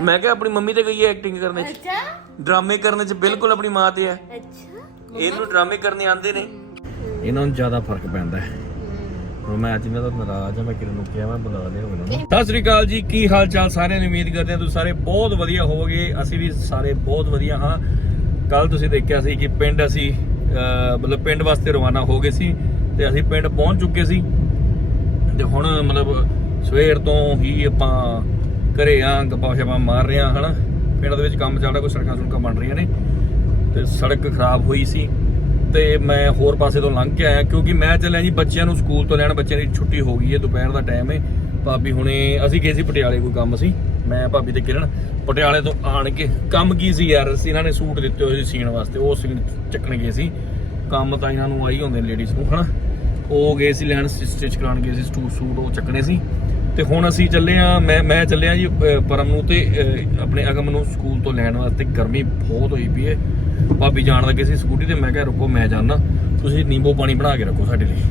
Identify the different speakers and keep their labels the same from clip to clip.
Speaker 1: ਮੈਂ ਕਿਹਾ ਆਪਣੀ ਮੰਮੀ ਤੇ ਗਈ ਹੈ ਐਕਟਿੰਗ ਕਰਨੇ ਚ।
Speaker 2: ਅੱਛਾ।
Speaker 1: ਡਰਾਮੇ ਕਰਨੇ ਚ ਬਿਲਕੁਲ ਆਪਣੀ ਮਾਂ ਤੇ ਹੈ।
Speaker 2: ਅੱਛਾ।
Speaker 1: ਇਹਨੂੰ ਡਰਾਮੇ ਕਰਨੇ ਆਉਂਦੇ ਨੇ। ਇਹਨਾਂ ਨੂੰ ਜ਼ਿਆਦਾ ਫ਼ਰਕ ਪੈਂਦਾ ਹੈ। ਹੁਣ ਮੈਂ ਅੱਜ ਮੈਂ ਤਾਂ ਨਾਰਾਜ਼ ਆ ਮੈਂ ਕਿਰਨ ਨੂੰ ਕਿਹਾ ਮੈਂ ਬੁਲਾ ਲਿਆ ਉਹਨਾਂ ਨੂੰ। ਸਤਿ ਸ੍ਰੀ ਅਕਾਲ ਜੀ ਕੀ ਹਾਲ ਚਾਲ ਸਾਰਿਆਂ ਦੀ ਉਮੀਦ ਕਰਦੇ ਹਾਂ ਤੁਸੀਂ ਸਾਰੇ ਬਹੁਤ ਵਧੀਆ ਹੋਵੋਗੇ। ਅਸੀਂ ਵੀ ਸਾਰੇ ਬਹੁਤ ਵਧੀਆ ਹਾਂ। ਕੱਲ ਤੁਸੀਂ ਦੇਖਿਆ ਸੀ ਕਿ ਪਿੰਡ ਅਸੀਂ ਅਹ, ਮਤਲਬ ਪਿੰਡ ਵਾਸਤੇ ਰਵਾਨਾ ਹੋ ਗਏ ਸੀ ਤੇ ਅਸੀਂ ਪਿੰਡ ਪਹੁੰਚ ਚੁੱਕੇ ਸੀ। ਤੇ ਹੁਣ ਮਤਲਬ ਸਵੇਰ ਤੋਂ ਹੀ ਆਪਾਂ ਘਰੇ ਆ, ਗੱਪਾਂ ਸ਼ਪਾਂ ਮਾਰ ਰਹੇ ਆ, ਹਨਾ? ਪਿੰਡ ਦੇ ਵਿੱਚ ਕੰਮ ਚੱਲਦਾ, ਕੋਈ ਸੜਕਾਂ ਸੁੜਕਾਂ ਬਣ ਰਹੀਆਂ ਨੇ। ਤੇ ਸੜਕ ਖਰਾਬ ਹੋਈ ਸੀ। ਤੇ ਮੈਂ ਹੋਰ ਪਾਸੇ ਤੋਂ ਲੰਘ ਕੇ ਆਇਆ, ਕਿਉਂਕਿ ਮੈਂ ਚੱਲਿਆ ਜੀ ਬੱਚਿਆਂ ਨੂੰ ਸਕੂਲ ਤੋਂ ਲੈਣ, ਬੱਚਿਆਂ ਦੀ ਛੁੱਟੀ ਹੋ ਗਈ ਹੈ ਦੁਪਹਿਰ ਦਾ ਟਾਈਮ ਹੈ ਭਾਬੀ ਹੁਣੇ, ਅਸੀਂ ਗਏ ਸੀ ਪਟਿਆਲੇ ਕੋਈ ਕੰਮ ਸੀ। ਮੈਂ, ਭਾਬੀ ਤੇ ਕਿਰਨ ਪਟਿਆਲੇ ਤੋਂ ਆਣ ਕੇ, ਕੰਮ ਕੀ ਸੀ ਯਾਰ, ਅਸੀਂ ਇਹਨਾਂ ਨੇ ਸੂਟ ਦਿੱਤੇ ਹੋਏ ਸੀ ਸੀਣ ਵਾਸਤੇ, ਉਹ ਸੀਣ ਚੱਕਣ ਗਏ ਸੀ। ਕੰਮ ਤਾਂ ਇਹਨਾਂ ਨੂੰ ਆਈ ਹੁੰਦੇ ਲੇਡੀਜ਼ ਨੂੰ, ਹਨਾ? ਉਹ ਗਏ ਸੀ ਲੈਣ, ਸਟਿਚ ਕਰਾਉਣ ਗਏ ਸੀ ਸਟੂ ਸੂਟ ਉਹ ਚੱਕਣੇ ਸੀ। ਤੇ ਹੁਣ ਅਸੀਂ ਚੱਲੇ ਆ ਮੈਂ ਮੈਂ ਚੱਲਿਆ ਜੀ ਪਰਮ ਨੂੰ ਤੇ ਆਪਣੇ ਅਗਮ ਨੂੰ ਸਕੂਲ ਤੋਂ ਲੈਣ ਵਾਸਤੇ। ਗਰਮੀ ਬਹੁਤ ਹੋਈ ਪਈ ਹੈ। ਭਾਬੀ ਜਾਣ ਲੱਗੇ ਸੀ ਸਕੂਟੀ ਤੇ, ਮੈਂ ਕਿਹਾ, ਰੁਕੋ, ਮੈਂ ਜਾਣਾ ਤੁਸੀਂ ਨਿੰਬੂ ਪਾਣੀ ਬਣਾ ਕੇ ਰੱਖੋ ਸਾਡੇ ਲਈ।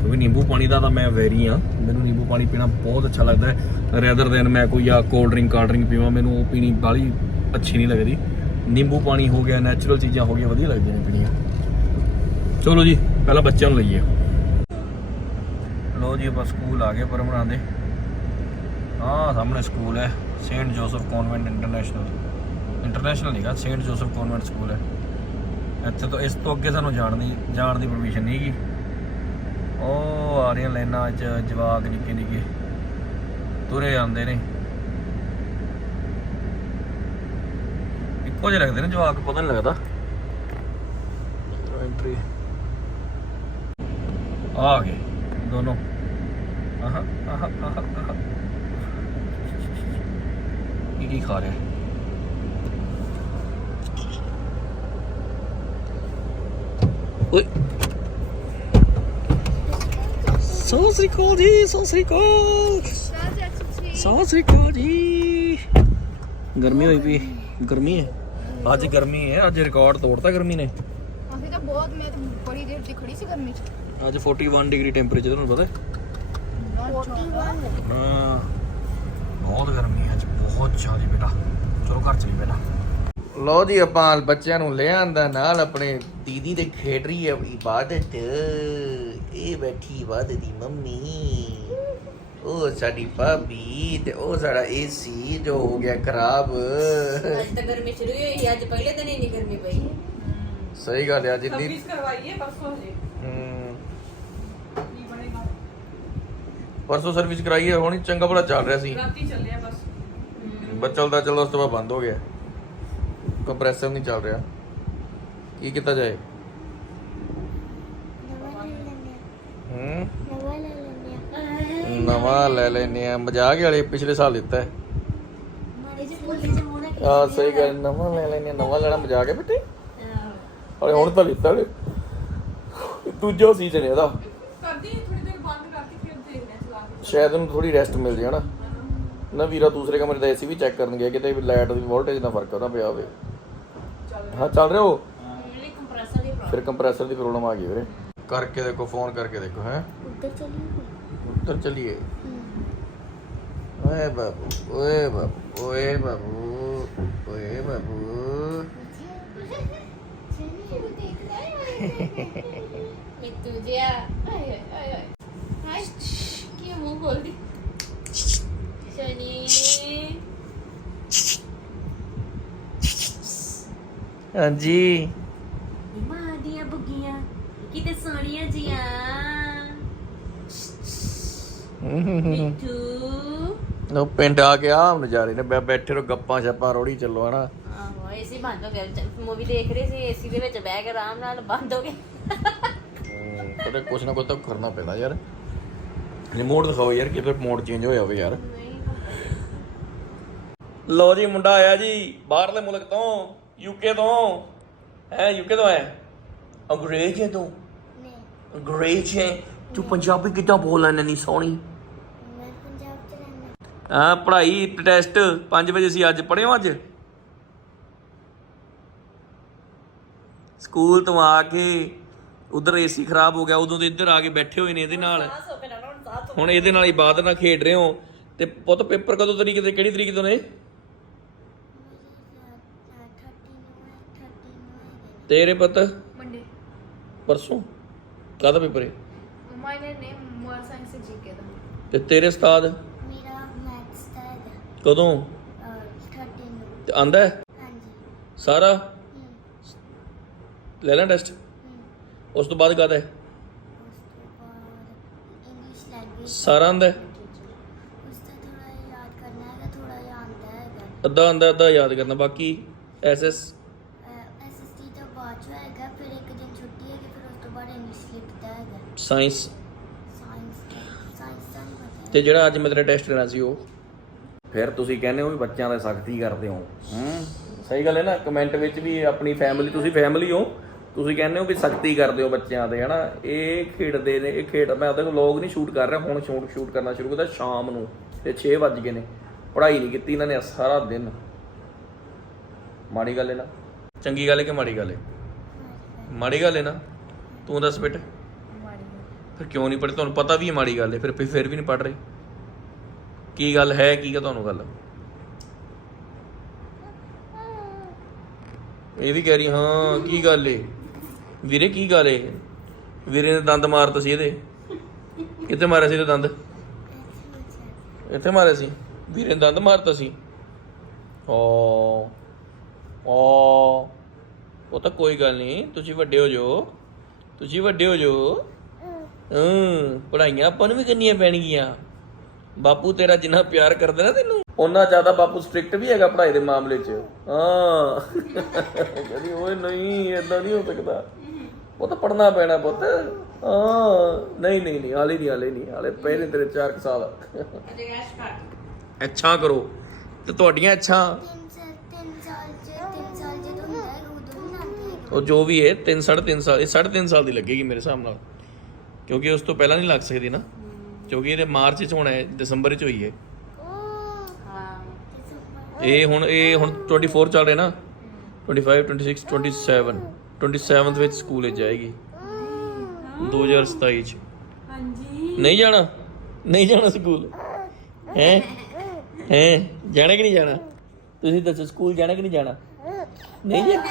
Speaker 1: ਕਿਉਂਕਿ ਨਿੰਬੂ ਪਾਣੀ ਦਾ ਤਾਂ ਮੈਂ ਵੈਰੀ ਆ ਮੈਨੂੰ ਨਿੰਬੂ ਪਾਣੀ ਪੀਣਾ ਬਹੁਤ ਅੱਛਾ ਲੱਗਦਾ ਹੈ। ਰੈਦਰ ਦੈਨ ਮੈਂ ਕੋਈ ਆ ਕੋਲਡ ਡਰਿੰਕ ਕਾਲਡ ਡਰਿੰਕ ਪੀਵਾਂ, ਮੈਨੂੰ ਉਹ ਪੀਣੀ ਬਾਲੀ ਅੱਛੀ ਨਹੀਂ ਲੱਗਦੀ। ਨਿੰਬੂ ਪਾਣੀ ਹੋ ਗਿਆ ਨੈਚੁਰਲ ਚੀਜ਼ਾਂ ਹੋ ਗਈਆਂ, ਵਧੀਆ ਲੱਗਦੀਆਂ ਨੇ ਪੀਣੀਆਂ। ਚਲੋ ਜੀ, ਪਹਿਲਾਂ ਬੱਚਿਆਂ ਨੂੰ ਲਈਏ। ਲੋ ਜੀ, ਆਪਾਂ ਸਕੂਲ ਆ ਗਏ ਪਰਮਰਾਂ ਦੇ। ਹਾਂ ਸਾਹਮਣੇ ਸਕੂਲ ਹੈ। Saint Joseph convent international. International ਨਹੀਂਗਾ ਸੇਂਟ ਜੋਸਫ ਕਨਵੈਂਟ ਸਕੂਲ ਹੈ। ਇੱਥੇ ਤੋਂ ਇਸ ਤੋਂ ਅੱਗੇ ਸਾਨੂੰ ਜਾਣ ਦੀ ਜਾਣ ਦੀ ਪਰਮਿਸ਼ਨ ਨਹੀਂਗੀ ਉਹ ਆ ਰਹੀਆਂ ਲਾਈਨਾਂ 'ਚ ਜਵਾਕ ਨਿੱਕੇ ਨਿੱਕੇ। ਤੁਰੇ ਜਾਂਦੇ ਨੇ। ਇੱਕੋ ਜਿਹੇ ਲੱਗਦੇ ਨੇ ਜਵਾਕ ਪਤਾ ਨਹੀਂ ਲੱਗਦਾ। ਐਂਟਰੀ ਆ ਗਏ ਦੋਨੋਂ। ਆਹਾ ਆਹਾ ਆਹਾ। ਆਹਾ ਇਹ ਕੀ ਖਾ ਰਿਹਾ ਓਏ ਸਤਿ ਸ੍ਰੀ ਅਕਾਲ ਜੀ ਸਤਿ ਸ੍ਰੀ ਅਕਾਲ ਸਤਿ ਸ੍ਰੀ ਅਕਾਲ ਜੀ ਗਰਮੀ ਹੋਈ ਪਈ ਗਰਮੀ ਹੈ ਅੱਜ ਗਰਮੀ ਹੈ ਅੱਜ ਰਿਕਾਰਡ ਤੋੜਤਾ ਗਰਮੀ ਨੇ
Speaker 2: ਅਸੀਂ ਤਾਂ ਬਹੁਤ ਮੈਂ ਤਾਂ ਬੜੀ ਦੇਰ ਦੀ ਖੜੀ ਸੀ ਗਰਮੀ ਚ
Speaker 1: ਅੱਜ 41 ਡਿਗਰੀ ਟੈਂਪਰੇਚਰ ਤੁਹਾਨੂੰ ਪਤਾ ਹੈ?
Speaker 2: 41
Speaker 1: ਹਾਂ ਬਹੁਤ ਗਰਮੀ ਹੈ ਅੱਜ ਬਹੁਤ ਜ਼ਿਆਦਾ ਬੇਟਾ। ਚਲੋ ਘਰ ਚਲੀ ਪਹਿਲਾਂ ਲੋ ਜੀ ਆਪਾਂ ਬੱਚਿਆਂ ਨੂੰ ਲੈ ਆਂਦਾ ਨਾਲ ਆਪਣੇ ਦੀਦੀ ਦੇ ਖੇਡ ਰਹੀ ਹੈ ਇਬਾਦਤ। ਇਹ ਬੈਠੀ ਇਬਾਦਤ ਦੀ ਮੰਮੀ। ਉਹ ਸਾਡੀ ਭਾਬੀ ਤੇ ਉਹ ਸਾਡਾ ਏਸੀ ਜੋ ਹੋ ਗਿਆ ਖਰਾਬ।
Speaker 3: ਅੱਜ ਤਾਂ ਗਰਮੀ ਸ਼ੁਰੂ ਹੀ ਹੋਈ ਅੱਜ ਪਹਿਲੇ ਦਿਨ ਹੀ ਨਹੀਂ ਗਰਮੀ ਪਈ।
Speaker 1: ਸਹੀ ਗੱਲ ਹੈ ਜਿੰਨੀ
Speaker 4: ਸਰਵਿਸ ਕਰਵਾਈਏ ਪਰਸੋਂ ਜੀ
Speaker 1: ਹਮ,
Speaker 4: ਕੀ ਬਣੇਗਾ
Speaker 1: ਪਰਸੋਂ ਸਰਵਿਸ ਕਰਾਈ ਹੈ ਹੁਣ ਚੰਗਾ ਭਲਾ ਚੱਲ ਰਿਹਾ ਸੀ।
Speaker 4: ਰਾਤੀ ਚੱਲਿਆ ਬਸ।
Speaker 1: ਬਸ ਚੱਲਦਾ ਚੱਲਦਾ ਉਸ ਤੋਂ ਬਾਅਦ ਬੰਦ ਹੋ ਗਿਆ। ਕੰਪਰੈਸਰ ਨਹੀਂ ਚੱਲ ਰਿਹਾ। ਕੀ ਕੀਤਾ ਜਾਏ? ਹੂੰ। ਨਵਾਂ ਲੈ ਲੈਨੇ ਆ। ਮਜ਼ਾਕ ਵਾਲੇ ਪਿਛਲੇ ਸਾਲ ਲਿੱਤਾ। ਹੈ ਆ ਸਹੀ ਗੱਲ ਨਵਾਂ ਲੈ ਲੈਨੇ ਆ। ਨਵਾਂ ਲੈਣਾ ਮਜ਼ਾਕ ਹੈ ਬੇਟੇ। ਅਰੇ ਹੁਣ ਤਾਂ ਲਿੱਤਾ ਨੇ ਦੂਜਾ ਸੀਜ਼ਨ ਇਹਦਾ
Speaker 4: ਕਰਦੀ ਥੋੜੀ ਦੇਰ ਬੰਦ ਕਰਕੇ ਫਿਰ ਦੇਖਦੇ ਹਾਂ ਚਲਾ ਕੇ
Speaker 1: ਸ਼ਾਇਦ ਇਹਨੂੰ ਥੋੜੀ ਰੈਸਟ ਮਿਲ ਜਾਏ ਨਾ ਨਾ ਵੀਰਾ ਦੂਸਰੇ ਕਮਰੇ ਦਾ ਏਸੀ ਵੀ ਚੈੱਕ ਕਰਨ ਗਿਆ ਕਿਤੇ ਲਾਈਟ ਦੀ ਵੋਲਟੇਜ ਦਾ ਫ਼ਰਕ ਨਾ ਪਿਆ ਹੋਵੇ। ਹਾਂ ਚੱਲ ਰਿਹਾ ਉਹ? ਫਿਰ ਕੰਪਰੈਸਰ ਦੀ ਪ੍ਰੋਬਲਮ ਆ ਗਈ ਵੀਰੇ। ਕਰਕੇ ਦੇਖੋ ਫੋਨ ਕਰਕੇ ਦੇਖੋ ਹੈ।
Speaker 2: ਉੱਧਰ
Speaker 1: ਚਲੀਏ ਓਏ ਬਾਬੂ ਓਏ ਬਾਬੂ ਓਏ ਬਾਬੂ ਓਏ ਬਾਬੂ।
Speaker 3: ਮੈਂ ਤੁਝੇ ਆਏ ਆਏ ਕੀ ਮੂੰਹ ਬੋਲਦੀ। ਸ਼ਨੀ
Speaker 1: ਹਾਂਜੀ।
Speaker 3: ਮਾਂ ਦੀਆਂ ਬੁੱਗੀਆਂ ਕਿਤੇ ਸੋਹਣੀਆਂ ਜੀਆਂ। ਮਿੱਠੂ।
Speaker 1: ਨੋ ਪਿੰਡ ਆ ਗਿਆ ਨਜ਼ਾਰੇ ਨੇ ਬੈ- ਬੈਠੇ ਰੋ ਗੱਪਾਂ ਛੱਪਾਂ ਰੋੜੀ ਚੱਲੋ ਹਨਾ।
Speaker 3: ਆਹੋ ਏਸੀ ਬੰਦ ਹੋ ਗਿਆ ਮੂਵੀ ਦੇਖ ਰਹੇ ਸੀ ਏਸੀ ਦੇ ਵਿੱਚ ਬਹਿ ਕੇ ਆਰਾਮ ਨਾਲ ਬੰਦ ਹੋ ਗਿਆ।
Speaker 1: ਤੇ ਕੁਛ ਨਾ ਕੁਛ ਤਾਂ ਕਰਨਾ ਪੈਂਦਾ ਯਾਰ। ਰਿਮੋਟ ਦਿਖਾਓ ਯਾਰ ਕਿਤੇ ਮੋਡ ਚੇਂਜ ਹੋਇਆ ਹੋਵੇ ਯਾਰ। ਲੋ ਜੀ ਮੁੰਡਾ ਆਇਆ ਜੀ ਬਾਹਰਲੇ ਮੁਲਕ ਤੋਂ ਯੂਕੇ ਤੋਂ। ਹੈ ਯੂਕੇ ਤੋਂ ਆਇਆ? ਅੰਗਰੇਜ਼ ਹੈ ਤੂੰ? ਅੰਗਰੇਜ਼ ਹੈ? ਤੂੰ ਪੰਜਾਬੀ ਕਿੱਦਾਂ ਬੋਲਣਾ ਨਹੀਂ ਸੋਹਣੀ?
Speaker 2: ਮੈਂ ਪੰਜਾਬ ਚ ਰਹਿੰਦਾ
Speaker 1: ਹਾਂ। ਪੜ੍ਹਾਈ ਟੈਸਟ 5 ਵਜੇ ਸੀ ਅੱਜ ਪੜ੍ਹਿਓ ਅੱਜ। ਸਕੂਲ ਤੋਂ ਆ ਕੇ ਉਧਰ ਏ ਸੀ ਖਰਾਬ ਹੋ ਗਿਆ ਉਦੋਂ ਦੇ ਇੱਧਰ ਆ ਕੇ ਬੈਠੇ ਹੋਏ ਨੇ ਇਹਦੇ ਨਾਲ। ਹੁਣ ਇਹਦੇ ਨਾਲ ਹੀ ਬਾਅਦ ਨਾਲ ਖੇਡ ਰਹੇ ਹੋ। ਤੇ ਪੁੱਤ ਪੇਪਰ ਕਦੋਂ ਤਰੀਕ ਤੇ ਕਿਹੜੀ ਤਰੀਕ ਤੋਂ ਨੇ? ਤੇਰੇ ਪੁੱਤ?
Speaker 2: मंडे
Speaker 1: ਪਰਸੋਂ। ਕਾਹਦਾ ਪੇਪਰ ਹੈ ਤੇ। ਤੇਰੇ ਉਸਤਾਦ? ਕਦੋਂ? ਤੇ ਆਂਦਾ ਸਾਰਾ? ਲੈ ਲੈ ਟੈਸਟ। ਉਸ ਤੋਂ ਬਾਅਦ ਕਾਹਦਾ ਹੈ?
Speaker 3: ਇੰਗਲਿਸ਼ ਲੈਂਗੁਏਜ
Speaker 1: ਸਾਰਾ ਆਂਦਾ ਹੈ?
Speaker 3: ਉਸ ਦਾ ਥੋੜਾ ਯਾਦ ਕਰਨਾ ਹੈਗਾ ਥੋੜਾ ਜਿਹਾ ਆਉਂਦਾ ਹੈਗਾ।
Speaker 1: ਅੱਧਾ ਆਂਦਾ ਅੱਧਾ ਯਾਦ ਕਰਨਾ ਬਾਕੀ ਐਸਐਸ
Speaker 3: ਐਸਐਸਟੀ ਤਾਂ ਬਾਅਦ ਚ ਹੈਗਾ ਫਿਰ ਇੱਕ ਦਿਨ ਛੁੱਟੀ ਹੈਗੀ ਫਿਰ ਉਸ ਤੋਂ ਬਾਅਦ ਇੰਗਲਿਸ਼ ਲਿਖਦਾ ਹੈਗਾ।
Speaker 1: ਸਾਇੰਸ
Speaker 3: ਸਾਇੰਸ ਸਾਇੰਸ ਦਾ ਨਹੀਂ ਪਤਾ
Speaker 1: ਤੇ ਜਿਹੜਾ ਅੱਜ ਮੈਂ ਤੇਰਾ ਟੈਸਟ ਲੈਣਾ ਸੀ ਉਹ? ਫਿਰ ਤੁਸੀਂ ਕਹਿੰਦੇ ਹੋ ਵੀ ਬੱਚਿਆਂ ਦਾ ਸਖਤੀ ਕਰਦੇ ਹੋ। ਹੂੰ ਸਹੀ ਗੱਲ ਹੈ ਨਾ ਕਮੈਂਟ ਵਿੱਚ ਵੀ ਆਪਣੀ ਫੈਮਿਲੀ ਤੁਸੀਂ ਫੈਮਿਲੀ ਹੋ ਤੁਸੀਂ ਕਹਿੰਦੇ ਹੋ ਵੀ ਸਖਤੀ ਕਰਦੇ ਹੋ ਬੱਚਿਆਂ ਤੇ, ਹਨਾ? ਇਹ ਖੇਡਦੇ ਨੇ, ਇਹ ਖੇਡ, ਮੈਂ ਉਹਦੇ ਕੋਲ ਲੋਗ ਨਹੀਂ ਸ਼ੂਟ ਕਰ ਰਿਹਾ, ਹੁਣ ਸ਼ੂਟ ਸ਼ੂਟ ਕਰਨਾ ਸ਼ੁਰੂ ਕੀਤਾ ਸ਼ਾਮ ਨੂੰ, ਤੇ 6 ਵੱਜ ਗਏ ਨੇ। ਪੜ੍ਹਾਈ ਨਹੀਂ ਕੀਤੀ ਇਹਨਾਂ ਨੇ ਸਾਰਾ ਦਿਨ। ਮਾੜੀ ਗੱਲ ਹੈ ਨਾ। ਚੰਗੀ ਗੱਲ ਹੈ ਕਿ ਮਾੜੀ ਗੱਲ ਹੈ ਮਾੜੀ ਗੱਲ ਹੈ ਨਾ? ਤੂੰ ਦੱਸ ਬੇਟੇ। ਫਿਰ ਕਿਉਂ ਨਹੀਂ ਪੜ੍ਹੇ? ਤੁਹਾਨੂੰ ਪਤਾ ਵੀ ਹੈ ਮਾੜੀ ਗੱਲ ਹੈ ਫਿਰ ਫਿਰ ਵੀ ਨਹੀਂ ਪੜ੍ਹ ਰਹੇ। ਕੀ ਗੱਲ ਹੈ, ਕੀ ਹੈ ਤੁਹਾਨੂੰ ਗੱਲ? ਇਹ ਵੀ ਕਹਿ ਰਹੀ ਹਾਂ, ਕੀ ਗੱਲ ਏ? ਵੀਰੇ ਕੀ ਗੱਲ ਏ? ਵੀਰੇ ਨੇ ਦੰਦ ਮਾਰਤਾ ਸੀ ਇਹਦੇ। ਕਿੱਥੇ ਮਾਰਿਆ ਸੀ ਇਹਦੇ ਦੰਦ? ਇੱਥੇ ਮਾਰਿਆ ਸੀ। ਵੀਰੇ ਨੇ ਦੰਦ ਮਾਰਤਾ ਸੀ। ਓ ਓ, ਉਹ ਤਾਂ ਕੋਈ ਗੱਲ ਨਹੀਂ, ਤੁਸੀਂ ਵੱਡੇ ਹੋ ਜੋ ਤੁਸੀਂ ਵੱਡੇ ਹੋ ਜੋ ਹੂੰ ਪੜਾਈਆਂ ਆਪਾਂ ਨੂੰ ਵੀ ਕਰਨੀਆਂ ਪੈਣਗੀਆਂ। ਬਾਪੂ ਤੇਰਾ ਜਿੰਨਾ ਪਿਆਰ ਕਰਦਾ ਨਾ ਤੈਨੂੰ ਉਹਨਾਂ ਜ਼ਿਆਦਾ ਬਾਪੂ ਸਟ੍ਰਿਕਟ ਵੀ ਹੈਗਾ ਪੜ੍ਹਾਈ ਦੇ ਮਾਮਲੇ 'ਚ। ਹਾਂ। ਕਹਿੰਦੀ ਓਏ ਨਹੀਂ ਇਦਾਂ ਨਹੀਂ ਹੋ ਸਕਦਾ। ਉਹ ਤਾਂ ਪੜਨਾ ਪੈਣਾ ਪੁੱਤ। ਹਾਂ, ਨਹੀਂ ਨਹੀਂ ਨਹੀਂ, ਹਾਲੇ ਨਹੀਂ ਹਾਲੇ ਨਹੀਂ, ਹਾਲੇ ਪਹਿਲੇ ਤੇਰੇ 4 ਸਾਲ ਅੱਛਾ ਕਰੋ ਤੇ ਤੁਹਾਡੀਆਂ ਅੱਛਾ
Speaker 3: ਤਿੰਨ ਸਾਲ ਤਿੰਨ ਸਾਲ ਚ ਤਿੰਨ ਸਾਲ ਜਦੋਂ ਹੁੰਦਾ ਹੈ ਉਦੋਂ ਨਹੀਂ ਹੈਗੇ
Speaker 1: ਉਹ ਜੋ ਵੀ ਹੈ 3 3.5 ਸਾਲ, ਇਹ 3.5 ਸਾਲ ਦੀ ਲੱਗੇਗੀ ਮੇਰੇ ਹਿਸਾਬ ਨਾਲ। ਕਿਉਂਕਿ ਉਸ ਤੋਂ ਪਹਿਲਾਂ ਨਹੀਂ ਲੱਗ ਸਕਦੀ ਨਾ। ਕਿਉਂਕਿ ਇਹਦੇ ਮਾਰਚ 'ਚ ਹੋਣਾ ਹੈ, ਦਸੰਬਰ 'ਚ ਹੋਈ ਹੈ।
Speaker 3: ਦਸੰਬਰ
Speaker 1: ਇਹ ਹੁਣ ਇਹ ਹੁਣ 24 ਚੱਲ ਰਿਹਾ ਨਾ। 25 26 27 27th ਵਿੱਚ ਸਕੂਲ ਵਿੱਚ ਜਾਏਗੀ। 2027 ਚ।
Speaker 4: ਹਾਂਜੀ।
Speaker 1: ਨਹੀਂ ਜਾਣਾ? ਨਹੀਂ ਜਾਣਾ ਸਕੂਲ? ਹੈ? ਹੈ? ਜਾਣਾ ਕਿ ਨਹੀਂ ਜਾਣਾ? ਤੁਸੀਂ ਦੱਸੋ ਸਕੂਲ ਜਾਣਾ ਕਿ ਨਹੀਂ ਜਾਣਾ? ਨਹੀਂ ਜਾਣਾ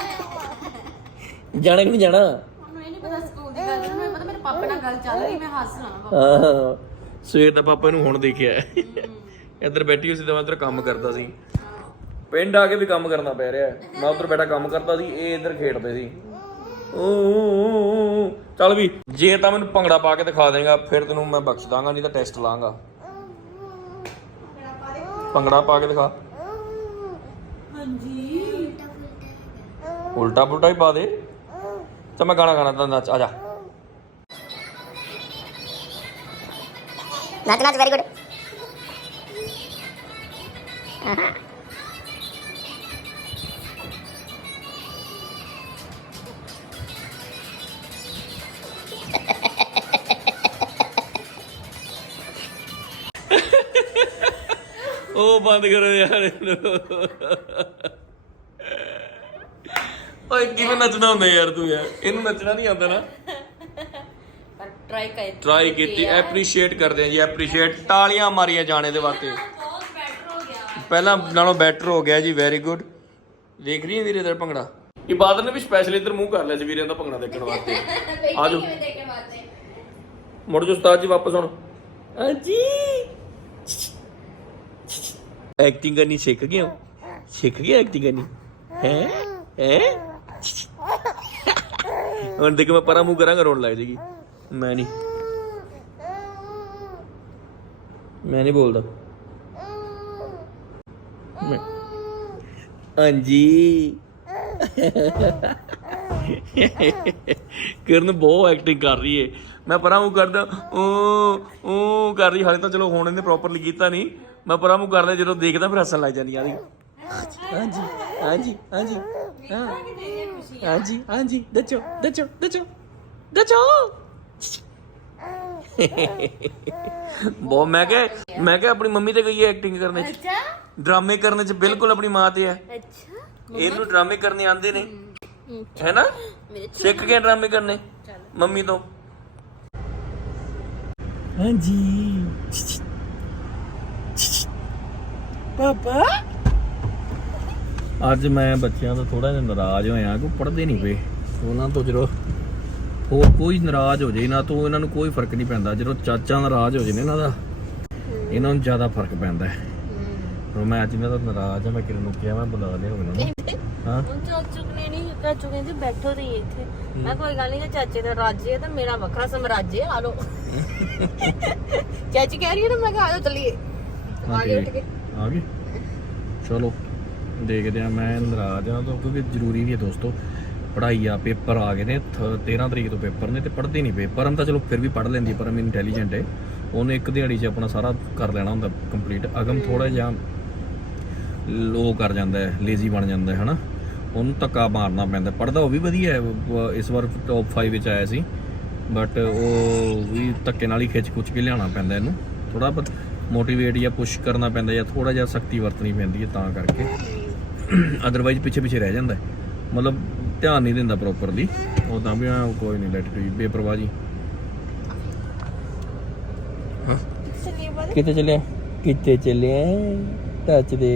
Speaker 1: ਜਾਣਾ ਕਿ ਨਹੀਂ ਜਾਣਾ?
Speaker 4: ਮੈਨੂੰ ਇਹ ਨਹੀਂ ਪਤਾ ਸਕੂਲ ਦੀ ਗੱਲ ਮੈਨੂੰ ਪਤਾ ਮੇਰੇ ਪਾਪਾ ਨਾਲ ਗੱਲ ਚੱਲ ਰਹੀ ਮੈਂ ਹੱਸ ਲਾਂ
Speaker 1: ਹਾਂ। ਸਵੇਰ ਦਾ ਪਾਪਾ ਨੂੰ ਹੁਣ ਦੇਖਿਆ। ਇੱਧਰ ਬੈਠੀ ਹੋਈ ਸੀ ਤਾਂ ਮੈਂ ਕੰਮ ਕਰਦਾ ਸੀ। ਪਿੰਡ ਆ ਕੇ ਵੀ ਕੰਮ ਕਰਨਾ ਪੈ ਰਿਹਾ। ਮੈਂ ਉੱਧਰ ਬੈਠਾ ਕੰਮ ਕਰਦਾ ਸੀ ਇਹ ਇੱਧਰ ਖੇਡਦੇ ਸੀ। ਊ। ਚੱਲ ਵੀ। ਜੇ ਤਾਂ ਮੈਨੂੰ ਭੰਗੜਾ ਪਾ ਕੇ ਦਿਖਾ ਦੇਗਾ ਫਿਰ ਤੈਨੂੰ ਮੈਂ ਬਖਸ਼ ਦਾਂਗਾ ਨਹੀਂ ਤਾਂ ਟੈਸਟ ਲਾਂਗਾ। ਭੰਗੜਾ ਪਾ ਕੇ ਦਿਖਾ।
Speaker 4: ਹਾਂਜੀ।
Speaker 3: ਉਲਟਾ
Speaker 1: ਪੁਲਟਾ ਹੀ ਪਾ ਦੇ। ਤਾਂ ਮੈਂ ਗਾਣਾ ਗਾਣਾ ਤਾਂ ਨੱਚ ਆ ਜਾ।
Speaker 5: Not not very good.
Speaker 1: ਉਹ ਬੰਦ ਕਰੋ ਯਾਰ। ਇਹਨੂੰ ਓਏ ਕਿਵੇਂ ਨੱਚਦਾ ਹੁੰਦਾ ਯਾਰ ਤੂੰ ਯਾਰ? ਇਹਨੂੰ ਨੱਚਣਾ ਨਹੀਂ ਆਉਂਦਾ ਨਾ।
Speaker 4: ਪਰ ਟਰਾਈ ਕਰ।
Speaker 1: ਟਰਾਈ ਕੀਤੀ ਐਪਰੀਸ਼ੀਏਟ ਕਰਦੇ ਆ ਜੀ ਐਪਰੀਸ਼ੀਏਟ ਤਾਲੀਆਂ ਮਾਰੀਆਂ ਜਾਣੇ ਦੇ ਵਾਸਤੇ।
Speaker 4: ਬਹੁਤ ਬੈਟਰ ਹੋ ਗਿਆ।
Speaker 1: ਪਹਿਲਾਂ ਨਾਲੋਂ ਬੈਟਰ ਹੋ ਗਿਆ ਜੀ ਵੈਰੀ ਗੁੱਡ ਦੇਖ ਰਹੀ ਹੈ ਵੀਰੇ ਤੇਰਾ ਭੰਗੜਾ। ਇਬਾਦਤ ਨੇ ਵੀ ਸਪੈਸ਼ਲ ਇੱਧਰ ਮੂੰਹ ਕਰ ਲਿਆ ਸੀ ਵੀਰੇ ਦਾ ਭੰਗੜਾ ਦੇਖਣ ਵਾਸਤੇ। ਆ ਜਾਓ
Speaker 3: ਕਿਵੇਂ ਦੇਖੇ ਮਾਤੇ
Speaker 1: ਮੁੜ ਜੋ ਉਸਤਾਦ ਜੀ ਵਾਪਸ ਹੁਣ ਹਾਂਜੀ ਐਕਟਿੰਗ ਕਰਨੀ ਸਿੱਖ ਗਏ ਹੋ? ਸਿੱਖ ਗਏ ਐਕਟਿੰਗ ਕਰਨੀ? ਹੈ? ਹੈ? ਹੁਣ ਦੇਖ ਮੈਂ ਪਰਾਂ ਮੂੰਹ ਕਰਾਂਗਾ, ਰੋਣ ਲੱਗ ਜਾਏਗੀ। ਮੈਂ ਨਹੀਂ। ਮੈਂ ਨਹੀਂ ਬੋਲਦਾ। ਹਾਂਜੀ। ਕਿਰਨ ਬਹੁਤ ਐਕਟਿੰਗ ਕਰ ਰਹੀ ਏ। ਮੈਂ ਪਰਾਂ ਮੂੰਹ ਕਰਦਾ ਓ ਓ ਕਰ ਰਹੀ ਹਾਲੇ ਤਾਂ ਚਲੋ ਹੁਣ ਇਹਨੇ ਪ੍ਰੋਪਰਲੀ ਕੀਤਾ ਨਹੀਂ। ਮੈਂ ਪਰਾਂ ਮੂੰਹ ਕਰਦਾ ਜਦੋਂ ਦੇਖਦਾ ਫਿਰ ਹੱਸਣ ਲੱਗ ਜਾਂਦੀ ਆ ਦੀ ਹਾਂਜੀ ਹਾਂਜੀ ਹਾਂਜੀ ਹਾਂ। ਹਾਂਜੀ ਹਾਂਜੀ ਦੱਚੋ ਦੱਚੋ ਦੱਚੋ ਦੱਚੋ ਬਹੁਤ ਮੈਂ ਕਿਹਾ ਮੈਂ ਕਿਹਾ ਆਪਣੀ ਮੰਮੀ ਤੇ ਗਈ ਹੈ ਐਕਟਿੰਗ ਕਰਨੇ। ਚ
Speaker 3: ਅੱਛਾ।
Speaker 1: ਡਰਾਮੇ ਕਰਨੇ ਚ ਬਿਲਕੁਲ ਆਪਣੀ ਮਾਂ ਤੇ ਹੈ
Speaker 3: ਅੱਛਾ।
Speaker 1: ਇਹਨੂੰ ਡਰਾਮੇ ਕਰਨੇ ਆਉਂਦੇ ਨੇ। ਹੈ। ਨਾ? ਸਿੱਖ ਕੇ ਡਰਾਮੇ ਕਰਨੇ। ਮੰਮੀ ਤੋਂ। ਹਾਂਜੀ। ਪਾਪਾ? ਅੱਜ ਮੈਂ ਬੱਚਿਆਂ ਤੋਂ ਥੋੜਾ ਜਿਹਾ ਨਾਰਾਜ਼ ਹੋਇਆ ਕਿ ਪੜ੍ਹਦੇ ਨਹੀਂ ਪਏ। ਉਹਨਾਂ ਤੋਂ ਜਦੋਂ ਹੋਰ ਕੋਈ ਨਾਰਾਜ਼ ਹੋ ਜੇ ਨਾ ਤੋਂ ਇਹਨਾਂ ਨੂੰ ਕੋਈ ਫ਼ਰਕ ਨਹੀਂ ਪੈਂਦਾ। ਜਦੋਂ ਚਾਚਾ ਨਾਰਾਜ਼ ਹੋ ਜੇ ਨਾ ਇਹਨਾਂ ਦਾ ਇਹਨਾਂ ਨੂੰ ਜ਼ਿਆਦਾ ਫ਼ਰਕ ਪੈਂਦਾ ਹੈ। ਹੁਣ ਮੈਂ ਅੱਜ ਇਹਨਾਂ ਦਾ ਨਾਰਾਜ਼ ਆ ਮੈਂ ਕਿਰਨ ਨੂੰ ਕਿਹਾ ਮੈਂ ਬੁਲਾ ਲਿਆ ਇਹਨਾਂ ਨੂੰ। ਹਾਂ।
Speaker 4: ਚਾਚੂ ਨੇ ਨਹੀਂ ਚਾਚੂ ਕਹਿੰਦੇ ਬੈਠੋ ਰਹੀ ਇੱਥੇ। ਮੈਂ ਕੋਈ ਗੱਲ ਨਹੀਂ ਚਾਚੇ ਦਾ ਰਾਜ ਹੈ ਤਾਂ ਮੇਰਾ ਵੱਖਰਾ ਸਮਰਾਜ ਹੈ ਆ ਲੋ ਚਾਚੀ ਕਹਿ ਰਹੀ ਹੈ ਨਾ ਮੈਂ ਕਿਹਾ ਆ ਜਾਓ ਚੱਲੀਏ। ਆ ਗਏ। ਉੱਠ ਕੇ।
Speaker 1: ਆ ਗਏ। ਚਲੋ ਦੇਖਦੇ ਆ ਮੈਂ ਨਾਰਾਜ਼ ਆ ਤਾਂ ਕਿਉਂਕਿ ਜ਼ਰੂਰੀ ਵੀ ਹੈ ਦੋਸਤੋ। ਪੜ੍ਹਾਈ ਆ ਪੇਪਰ ਆ ਗਏ ਨੇ 13 ਤਰੀਕ ਤੋਂ ਪੇਪਰ ਨੇ ਤੇ ਪੜ੍ਹਦੇ ਨਹੀਂ ਪਏ। ਪਰਮ ਤਾਂ ਚਲੋ ਫਿਰ ਵੀ ਪੜ੍ਹ ਲੈਂਦੀ ਹੈ, ਪਰਮ ਇੰਟੈਲੀਜੈਂਟ ਹੈ। ਉਹਨੇ ਇੱਕ ਦਿਹਾੜੀ 'ਚ ਆਪਣਾ ਸਾਰਾ ਕਰ ਲੈਣਾ ਹੁੰਦਾ ਕੰਪਲੀਟ ਅਗਮ ਥੋੜਾ ਜਿਹਾ ਲੋ ਕਰ ਜਾਂਦਾ ਹੈ ਲੇਜ਼ੀ ਬਣ ਜਾਂਦਾ ਹੈ ਹਨਾ? ਉਹਨੂੰ ਧੱਕਾ ਮਾਰਨਾ ਪੈਂਦਾ। ਪੜਦਾ ਉਹ ਵੀ ਵਧੀਆ ਹੈ ਉਹ ਇਸ ਵਾਰ ਟੌਪ 5 ਵਿੱਚ ਆਇਆ ਸੀ। ਬਟ ਉਹ ਵੀ ਧੱਕੇ ਨਾਲ ਹੀ ਖਿੱਚ ਖੁੱਚ ਕੇ ਲਿਆਉਣਾ ਪੈਂਦਾ ਇਹਨੂੰ। ਥੋੜਾ ਬਹੁਤ ਮੋਟੀਵੇਟ ਜਾਂ ਪੁਸ਼ ਕਰਨਾ ਪੈਂਦਾ ਜਾਂ ਥੋੜਾ ਜਿਹਾ ਸਖਤੀ ਵਰਤਣੀ ਪੈਂਦੀ ਹੈ ਤਾਂ ਕਰਕੇ। ਅਦਰਵਾਈਜ਼ ਪਿੱਛੇ ਪਿੱਛੇ ਰਹਿ ਜਾਂਦਾ। ਮਤਲਬ ਧਿਆਨ ਨਹੀਂ ਦਿੰਦਾ ਪ੍ਰੋਪਰਲੀ ਉਦਾਂ ਵੀ ਆ ਕੋਈ ਨਹੀਂ ਲੈਟ ਟੂ ਬੇਪਰਵਾਹ ਜੀ। ਕਿੱਥੇ ਚੱਲਿਆ? ਕਿੱਥੇ ਚੱਲਿਆ? ਟੱਚ ਦੇ।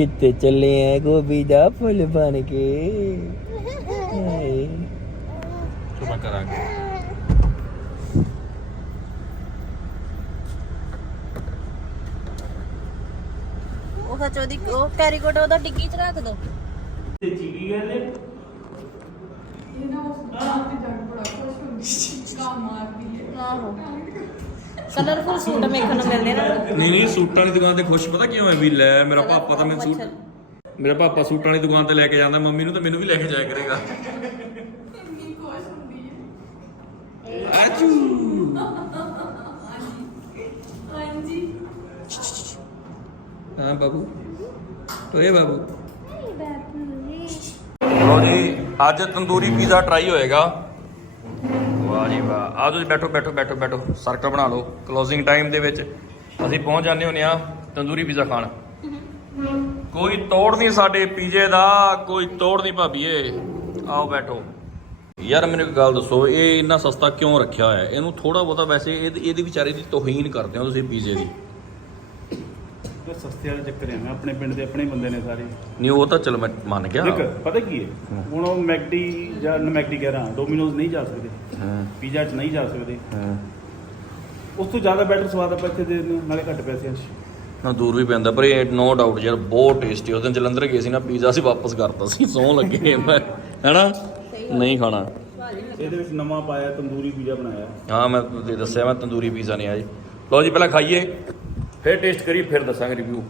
Speaker 1: ਕਿੱਥੇ ਚੱਲਿਆ ਗੋਭੀ ਦਾ ਫੁੱਲ ਬਣ ਕੇ? ਚੁਪਾ ਕਰਾਂਗੇ।
Speaker 4: ਉਹ ਸੱਚ ਉਹਦੀ ਉਹ ਕੈਰੀਕੋਟ ਉਹਦਾ ਡਿੱਗੀ ਚ ਰੱਖ ਦੋ। ਆਹੋ। ਕਲਰਫੁਲ ਸੂਟ ਮੇਖਣ ਨੂੰ ਮਿਲਦੇ ਨਾ।
Speaker 1: ਨਹੀਂ ਨਹੀਂ ਸੂਟਾਂ ਦੀ ਦੁਕਾਨ ਤੇ ਖੁਸ਼ ਪਤਾ ਕਿਉਂ ਹੈ ਵੀ ਲੈ ਮੇਰਾ ਪਾਪਾ ਤਾਂ ਮੈਨੂੰ ਸੂਟ ਮੇਰਾ ਪਾਪਾ ਸੂਟਾਂ ਵਾਲੀ ਦੁਕਾਨ ਤੇ ਲੈ ਕੇ ਜਾਂਦਾ ਮੰਮੀ ਨੂੰ ਤਾਂ ਮੈਨੂੰ ਵੀ ਲੈ ਕੇ ਜਾਇਆ ਕਰੇਗਾ। ਆਜੂ। ਹਾਂ ਬਾਬੂ। ਓਏ ਬਾਬੂ। ਲੋ ਜੀ। ਅੱਜ ਤੰਦੂਰੀ ਪੀਜ਼ਾ ਟਰਾਈ ਹੋਏਗਾ। ਜੀ ਵਾਹ ਆਜੋ ਜੀ, ਬੈਠੋ ਬੈਠੋ ਬੈਠੋ ਬੈਠੋ। ਸਰਕਲ ਬਣਾ ਲਓ। ਕਲੋਜ਼ਿੰਗ ਟਾਈਮ ਦੇ ਵਿੱਚ ਅਸੀਂ ਪਹੁੰਚ ਜਾਂਦੇ ਹੁੰਦੇ ਆ ਤੰਦੂਰੀ ਪੀਜ਼ਾ ਖਾਣ। ਕੋਈ ਤੋੜ ਨਹੀਂ ਸਾਡੇ ਪੀਜ਼ੇ ਦਾ, ਕੋਈ ਤੋੜ ਨਹੀਂ ਭਾਬੀਏ ਆਓ ਬੈਠੋ। ਯਾਰ ਮੈਨੂੰ ਇੱਕ ਗੱਲ ਦੱਸੋ, ਇਹ ਇੰਨਾ ਸਸਤਾ ਕਿਉਂ ਰੱਖਿਆ ਹੋਇਆ? ਇਹਨੂੰ ਥੋੜਾ ਬਹੁਤਾ ਵੈਸੇ ਇਹਦੀ ਇਹਦੀ ਵਿਚਾਰੇ ਦੀ ਤੋਹੀਨ ਕਰਦੇ ਹੋ ਤੁਸੀਂ ਪੀਜ਼ੇ ਦੀ।
Speaker 5: ਤੇ ਸਸਤੇ ਵਾਲੇ ਚੱਕਰ ਆ ਆਪਣੇ ਪਿੰਡ ਦੇ ਆਪਣੇ ਹੀ ਬੰਦੇ ਨੇ ਸਾਰੇ।
Speaker 1: ਨਹੀਂ ਉਹ ਤਾਂ ਚਲੋ ਮੈਂ ਮੰਨ ਗਿਆ।
Speaker 5: ਦੇਖ ਪਤਾ ਕੀ ਹੈ? ਹੁਣ ਉਹ ਮੈਕਡੀ ਜਾਂ ਮੈਕਡੀ ਕਹਿ ਰਹਾ ਡੋਮਿਨੋਜ਼ ਨਹੀਂ ਜਾ ਸਕਦੇ।
Speaker 1: ਹਾਂ।
Speaker 5: ਪੀਜ਼ਾ 'ਚ ਨਹੀਂ ਜਾ ਸਕਦੇ।
Speaker 1: ਹਾਂ।
Speaker 5: ਉਸ ਤੋਂ ਜ਼ਿਆਦਾ ਬੈਟਰ ਸਵਾਦ ਆਪਾਂ ਇੱਥੇ ਦੇ ਦਿੰਦੇ ਨਾਲੇ ਘੱਟ ਪੈਸਿਆਂ 'ਚ
Speaker 1: ਨਾ ਦੂਰ ਵੀ ਪੈਂਦਾ ਪਰ ਇਹ ਨੋ ਡਾਊਟ ਯਾਰ ਬਹੁਤ ਟੇਸਟੀ ਉਸ ਦਿਨ ਜਲੰਧਰ ਗਏ ਸੀ ਨਾ ਪੀਜ਼ਾ ਸੀ ਵਾਪਸ ਕਰਤਾ ਸੀ ਸੌਂ ਲੱਗੇ ਮੈਂ ਹੈਨਾ? ਨਹੀਂ ਖਾਣਾ।
Speaker 5: ਇਹਦੇ ਵਿੱਚ ਨਵਾਂ ਪਾਇਆ ਤੰਦੂਰੀ ਪੀਜ਼ਾ ਬਣਾਇਆ।
Speaker 1: ਹਾਂ ਮੈਂ ਤੁਹਾਨੂੰ ਦੱਸਿਆ ਮੈਂ ਤੰਦੂਰੀ ਪੀਜ਼ਾ ਨਹੀਂ ਆਇਆ ਲਓ ਜੀ ਪਹਿਲਾਂ ਖਾਈਏ। ਫਿਰ ਟੇਸਟ ਕਰੀ ਫਿਰ ਦੱਸਾਂਗੇ ਰਿਵਿਊ